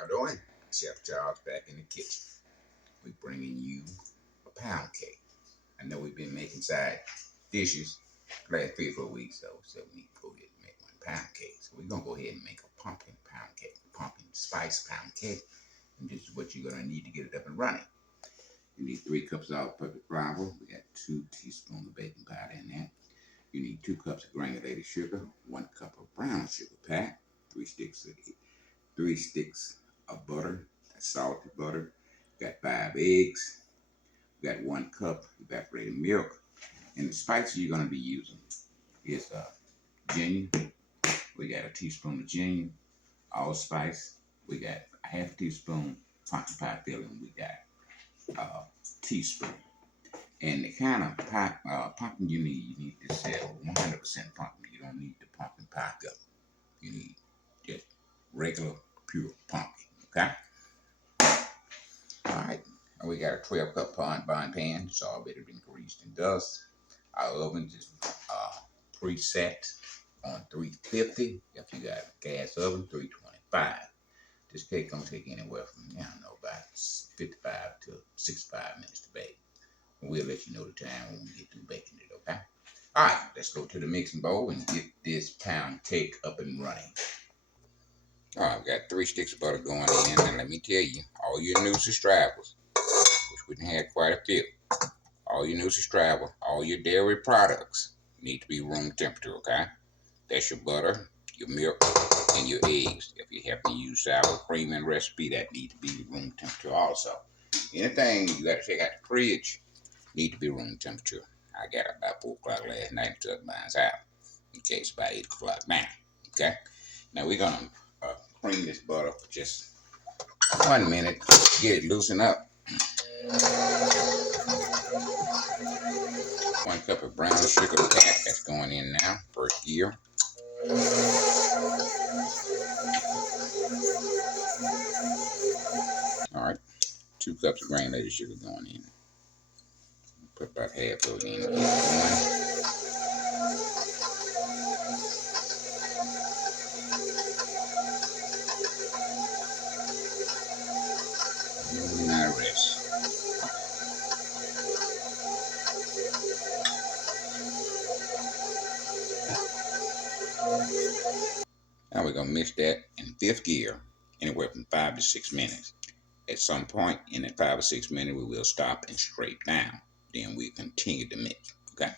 y'all doing? Chef Charles back in the kitchen. We bringing you a pound cake. I know we've been making side dishes the last 3 or 4 weeks, so we need to go ahead and make one pound cake. So we're gonna go ahead and make a pumpkin pound cake, pumpkin spice pound cake, and this is what you're gonna need to get it up and running. You need 3 cups of all-purpose flour. We got 2 teaspoons of baking powder in there. You need 2 cups of granulated sugar, 1 cup of brown sugar pack, 3 sticks of butter, salted butter. Got 5 eggs. Got 1 cup evaporated milk. And the spices you're going to be using is ginger. We got a teaspoon of ginger, allspice. We got a half a teaspoon pumpkin pie filling. We got a teaspoon. And the kind of pumpkin you need to sell 100% pumpkin. You don't need the pumpkin pie filling. You need just regular, pure pumpkin. Okay? All right. We got a 12-cup bond pan. It's already been greased and dusted. Our oven is preset on 350. If you got a gas oven, 325. This cake gonna take anywhere from about 55 to 65 minutes to bake. And we'll let you know the time when we get through baking it. Okay. All right. Let's go to the mixing bowl and get this pound cake up and running. All right. We got 3 sticks of butter going in, and let me tell you, all your new subscribers, which we done had quite a few. All your new subscribers, all your dairy products need to be room temperature, okay? That's your butter, your milk, and your eggs. If you have to use sour cream in recipe, that needs to be room temperature also. Anything you got to take out the fridge need to be room temperature. I got it about 4 o'clock last night and took mine out. Okay, it's about 8 o'clock now, okay? Now we're going to cream this butter for just 1 minute, get it loosened up. 1 cup of brown sugar pack that's going in now, first gear. All right, 2 cups of granulated sugar going in. Put about half of it in. Get it going. Now rest. Now we're going to mix that in 5th gear, anywhere from 5 to 6 minutes. At some point in that 5 or 6 minutes, we will stop and scrape down. Then we continue to mix, okay?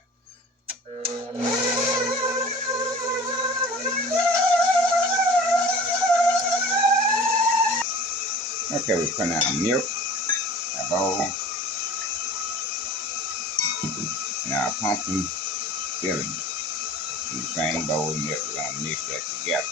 Okay, we're putting out our milk, our bowl, and our pumpkin filling. In the same bowl of milk, we're going to mix that together.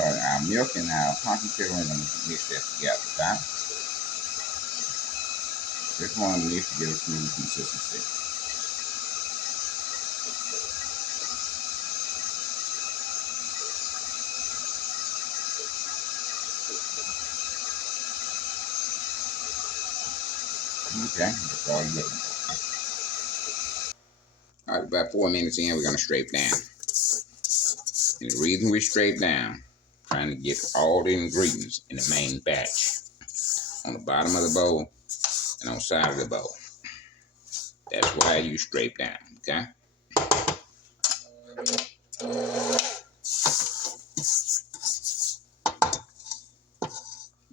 Our milk and our pumpkin filling, we're going to mix that together, okay? Just want to mix to get a smooth consistency. Okay, that's all you're looking for. All right, about 4 minutes in, we're going to scrape down. And the reason we scrape down, trying to get all the ingredients in the main batch on the bottom of the bowl and on the side of the bowl. That's why you scrape down, okay?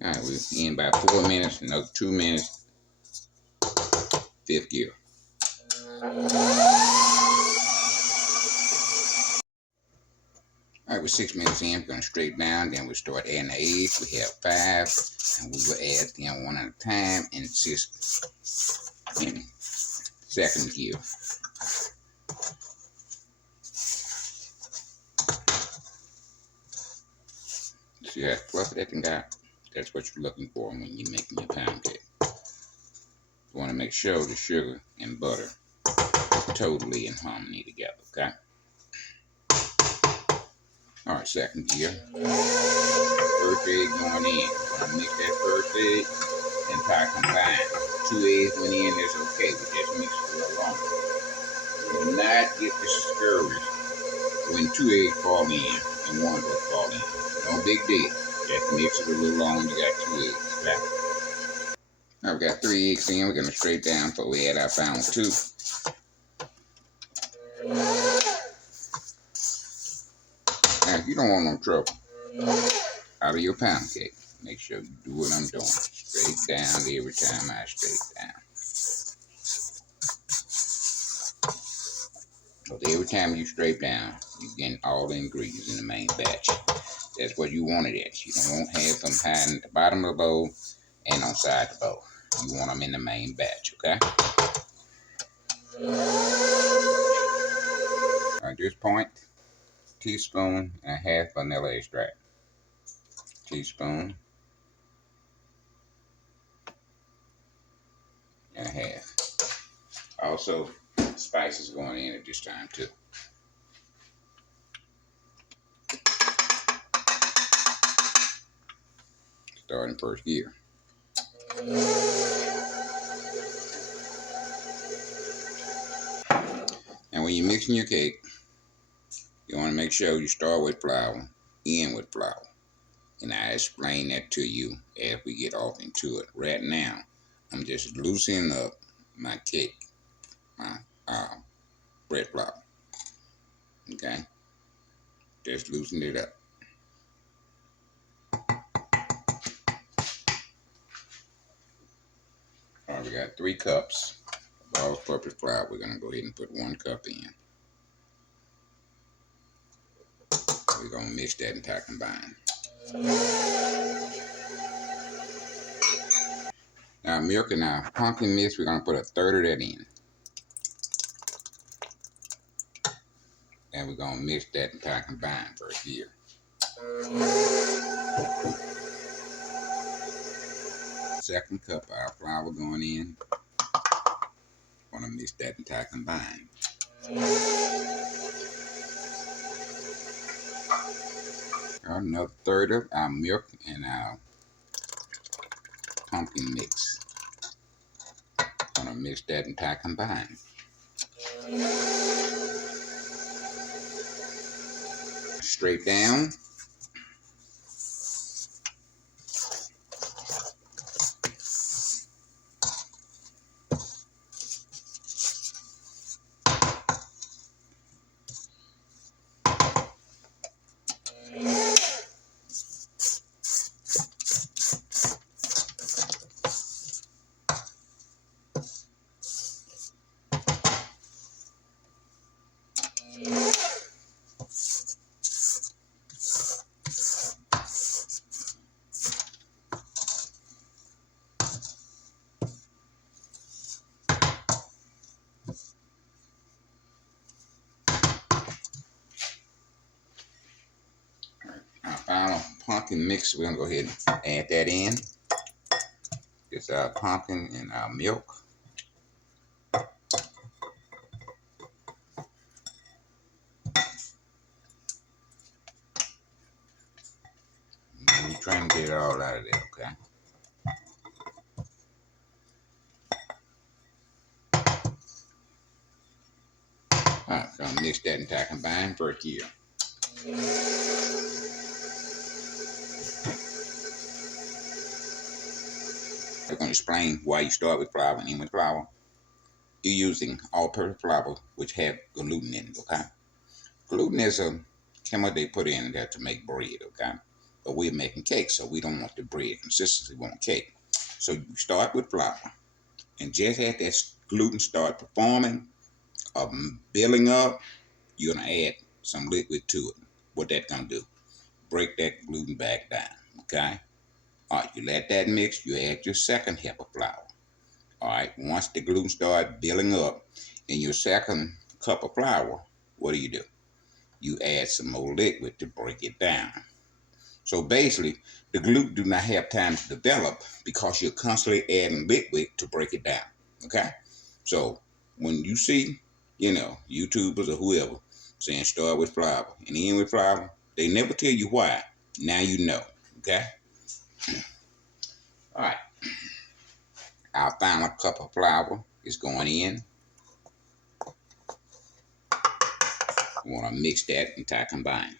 All right, we're in about 4 minutes, another 2 minutes, 5th gear. All right, we're 6 minutes in, we're going to scrape down, then we'll start adding the eggs. We have 5, and we will add them 1 at a time in 2nd gear. See how fluffy that thing got? That's what you're looking for when you're making your pound cake. You want to make sure the sugar and butter totally in harmony together, okay? All right, second gear. First egg going in. I mix that first egg and try to combine. 2 eggs went in, that's okay, but just mix it a little longer. Do not get discouraged when 2 eggs fall in and 1 will fall in. No big deal. Just mix it a little longer, you got 2 eggs, okay? Now we got 3 eggs in, we're gonna straight down before we add our final 2. Now, if you don't want no trouble out of your pound cake, make sure you do what I'm doing. Straight down every time I straight down. Because every time you straight down, you're getting all the ingredients in the main batch. That's what you want it at. You don't want to have them hiding at the bottom of the bowl and on side of the bowl. You want them in the main batch, okay? At this point, teaspoon and a half vanilla extract. Teaspoon and a half. Also, spices going in at this time too. Starting first gear. And when you're mixing your cake, you want to make sure you start with flour, end with flour. And I explain that to you as we get off into it. Right now, I'm just loosening up my cake, my bread flour. Okay? Just loosen it up. All right, we got 3 cups of all-purpose flour. We're going to go ahead and put 1 cup in. We're going to mix that until combined. Now, milk and our pumpkin mix, we're going to put 1/3 of that in. And we're going to mix that until combined first gear. Second cup of our flour going in. Going to mix that until combined. Another 1/3 of our milk and our pumpkin mix. Gonna mix that until combined. Straight down. Our final pumpkin mix, we're gonna go ahead and add that in. It's our pumpkin and our milk. And we're trying to get it all out of there, okay? Alright, so I'm gonna mix that until combined first gear. I'm going to explain why you start with flour and end with flour. You're using all-purpose flour, which have gluten in it, okay? Gluten is a chemical they put in there to make bread, okay? But we're making cake, so we don't want the bread consistency, we want cake. So you start with flour, and just as that gluten start performing, building up, you're going to add some liquid to it. What that's going to do? Break that gluten back down, okay? All right, you let that mix, you add your second cup of flour. All right, once the gluten starts building up in your second cup of flour, what do? You add some more liquid to break it down. So basically, the gluten do not have time to develop because you're constantly adding liquid to break it down, okay? So when you see, YouTubers or whoever saying start with flour and end with flour, they never tell you why. Now you know. Okay? All right. Our final cup of flour is going in. We want to mix that until combine.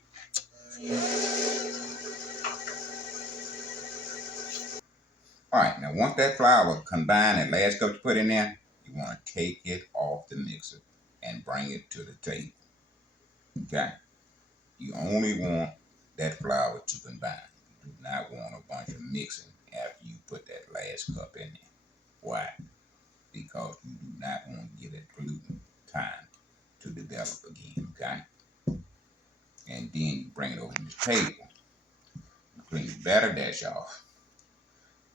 All right. Now, once that flour combined, that last cup you put in there, you want to take it off the mixer and bring it to the table. Okay? You only want that flour to combine. You do not want a bunch of mixing after you put that last cup in there. Why? Because you do not want to give that gluten time to develop again. Okay? And then you bring it over to the table. You clean the batter dash off.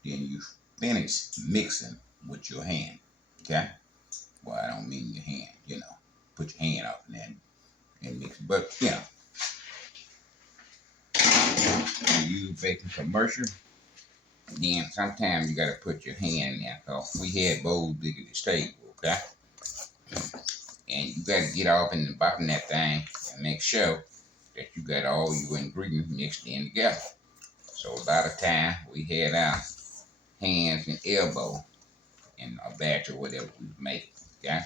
Then you finish mixing with your hand. Okay? Well, I don't mean your hand, Put your hand off and mix it. But, you baking commercial, then sometimes you gotta put your hand in there. Cause we had bowls big as this table, okay? And you gotta get off in the bottom of that thing and make sure that you got all your ingredients mixed in together. So a lot of time we had our hands and elbow in a batch or whatever we was making, okay?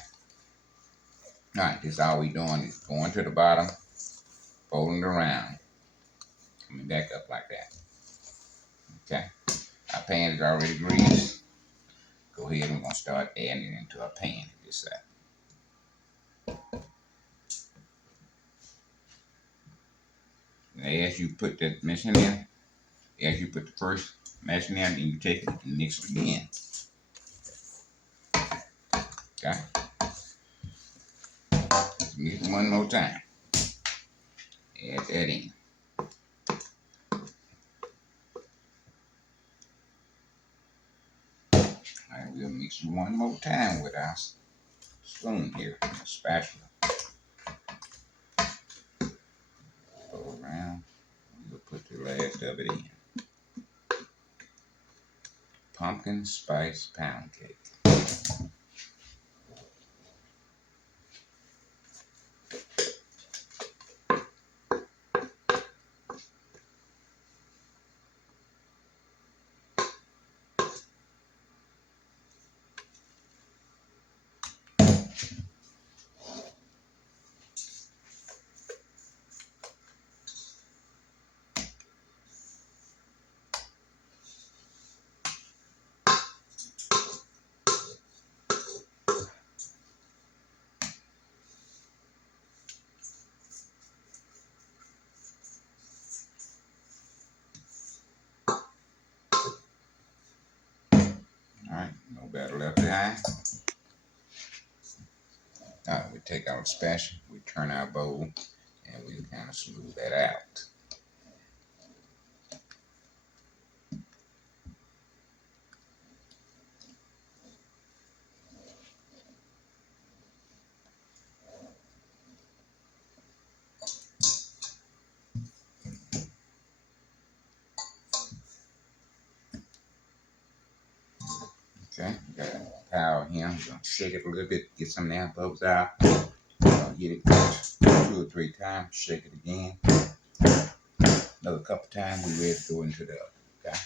Alright, this all we doing is going to the bottom, folding it around, coming back up like that. Okay? Our pan is already greased. Go ahead and we're gonna start adding it into our pan this side. Now, as you put that mixing in, as you put the first mixing in, then you take it and mix it again. Okay? Let's mix it one more time. Add that in. Alright, we'll mix it one more time with our spoon here, a spatula. Go around. We'll put the last of it in. Pumpkin spice pound cake. Alright, no batter left behind. Alright, we take our spatula, we turn our bowl, and we kind of smooth that out. Okay, we got a towel here. We're gonna shake it a little bit, get some of the air bubbles out. Hit it 2 or 3 times, shake it again. Another couple times, we're ready to go into the oven. Okay.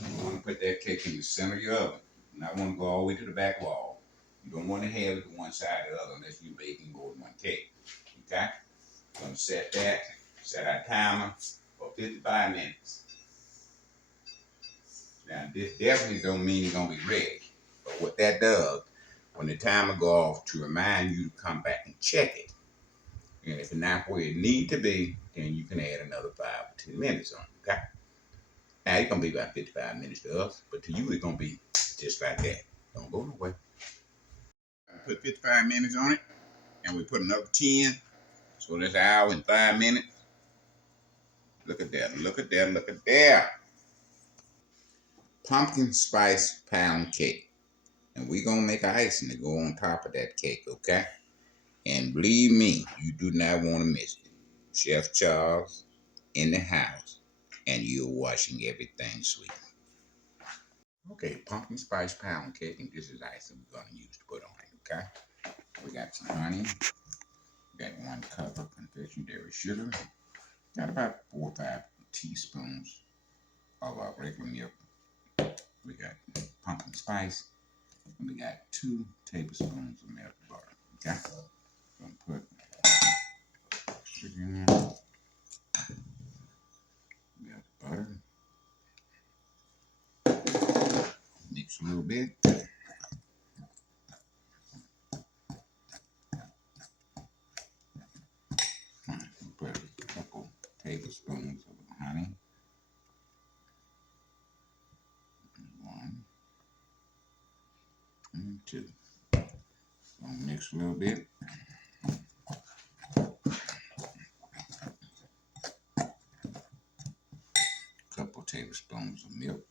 You want to put that cake in the center of your oven. You don't want to go all the way to the back wall. You don't want to have it to one side or the other unless you're baking more than one cake. Okay? We're going to set our timer for 55 minutes. Now, this definitely don't mean it's going to be ready. But what that does, when the timer go off, to remind you to come back and check it. And if it's not where it need to be, then you can add another 5 or 10 minutes on it. Okay? Now, it's going to be about 55 minutes to us, but to you, it's going to be just like that. Don't go nowhere. Put 55 minutes on it, and we put another 10. So that's an hour and 5 minutes. Look at that, look at that, look at that. Pumpkin spice pound cake. And we're going to make icing to go on top of that cake, okay? And believe me, you do not want to miss it. Chef Charles in the house, and you're watching everything sweet. Okay, pumpkin spice pound cake, and this is ice that we're gonna use to put on it. Okay, we got some honey. We got 1 cup of confectionery sugar. Got about 4 or 5 teaspoons of our regular milk. We got pumpkin spice, and we got 2 tablespoons of melted butter. Okay, so I'm gonna put sugar in there. Melted butter. Mix a little bit. Put a couple tablespoons of honey. 1 and 2. So mix a little bit. Couple tablespoons of milk.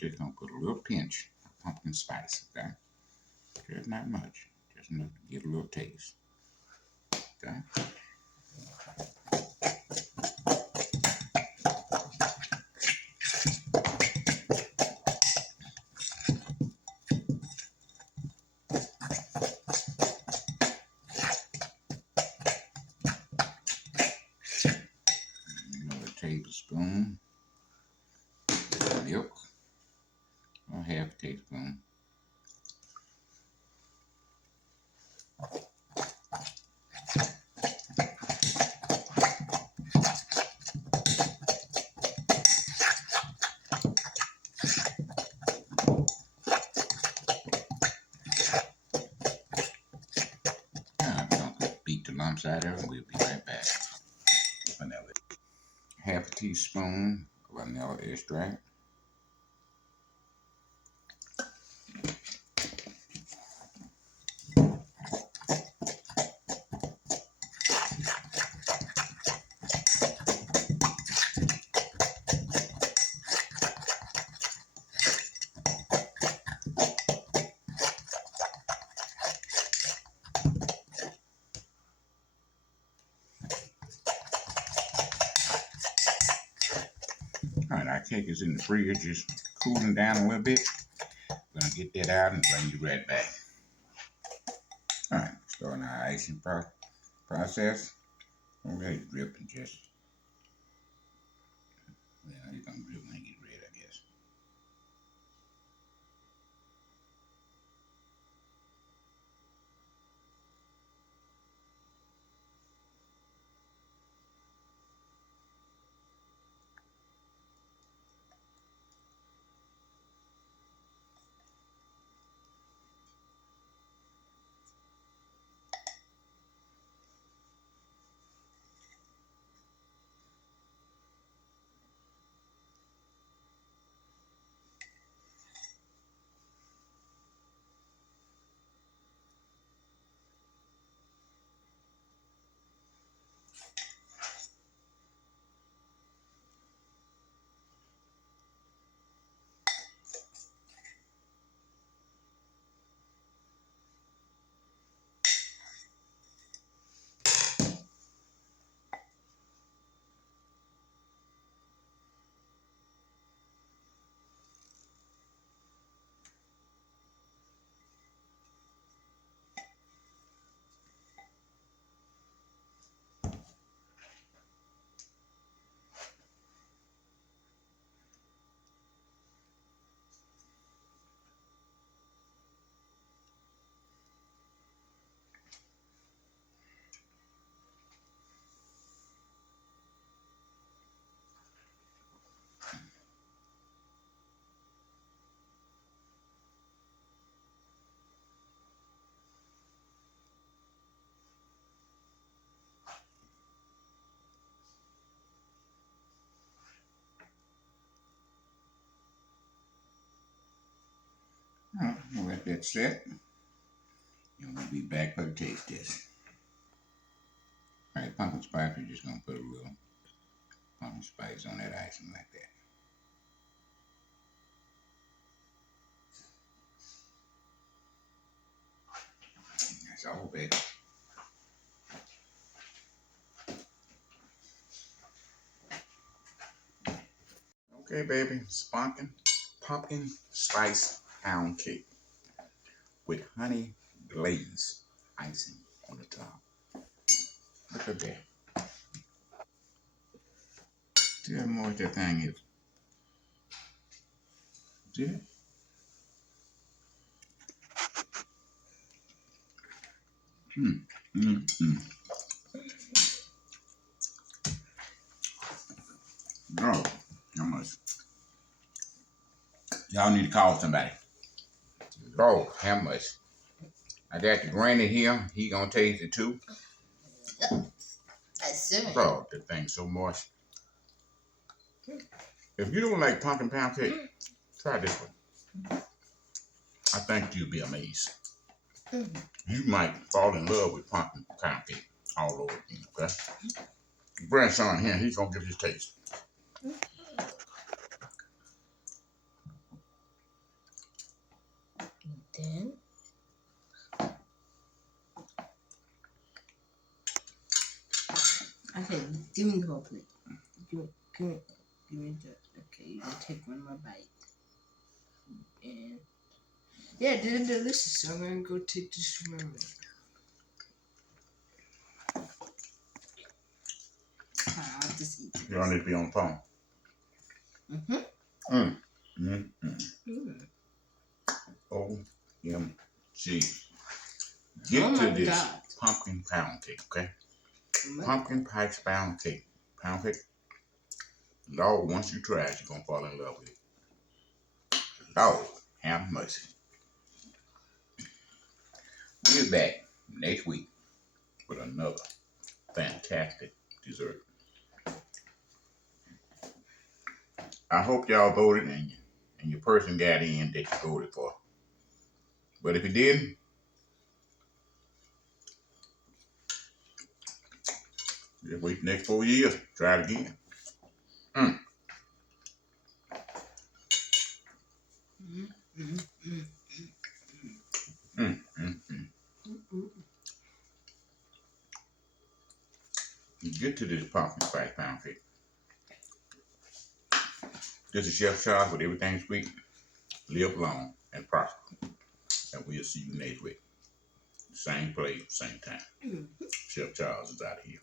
Just gonna put a little pinch of pumpkin spice, okay? Just not much, just enough to get a little taste, okay? Another tablespoon of milk, or half a teaspoon. I'm gonna beat the lumps out of it, and we'll be right back. Vanilla. Half a teaspoon of vanilla extract. Alright, our cake is in the fridge, just cooling down a little bit. We're gonna get that out and bring you right back. Alright, starting our icing process. I'm ready to drip and just, well, you're gonna drip when you get ready, I guess. Alright, we'll let that set. And we'll be back for the taste test. Alright, pumpkin spice, we're just gonna put a little pumpkin spice on that icing like that. That's all, baby. Okay, baby, pumpkin spice pound cake with honey glaze icing on the top. Look at that. See how moist that thing is. See it? Mm, mm. Oh, how much? Y'all need to call somebody. Oh, how much? I got the granny here. He gonna taste it too. Bro, the thing's so moist. If you don't like pumpkin pound cake, try this one. I think you'll be amazed. You might fall in love with pumpkin pound cake all over again, okay? Grandson here, he's gonna give you a taste. Then I said, give me the whole plate. Give me the. Okay, you can take one more bite. And yeah, they're delicious. So I'm gonna go take this from my room. I'll just eat it. Y'all need to be on the phone. OMG. Get to this pumpkin pound cake, okay? Pumpkin pie pound cake. Pound cake. Lord, once you try it, you're gonna fall in love with it. Lord, have mercy. We'll be back next week with another fantastic dessert. I hope y'all voted and your person got in that you voted for. But if you didn't, just wait the next 4 years. Try it again. You get to this pumpkin spice pound cake. This is Chef Charles with Everything Sweet. Live long and prosper. And we'll see you next week. Same place, same time. Chef Charles is out of here.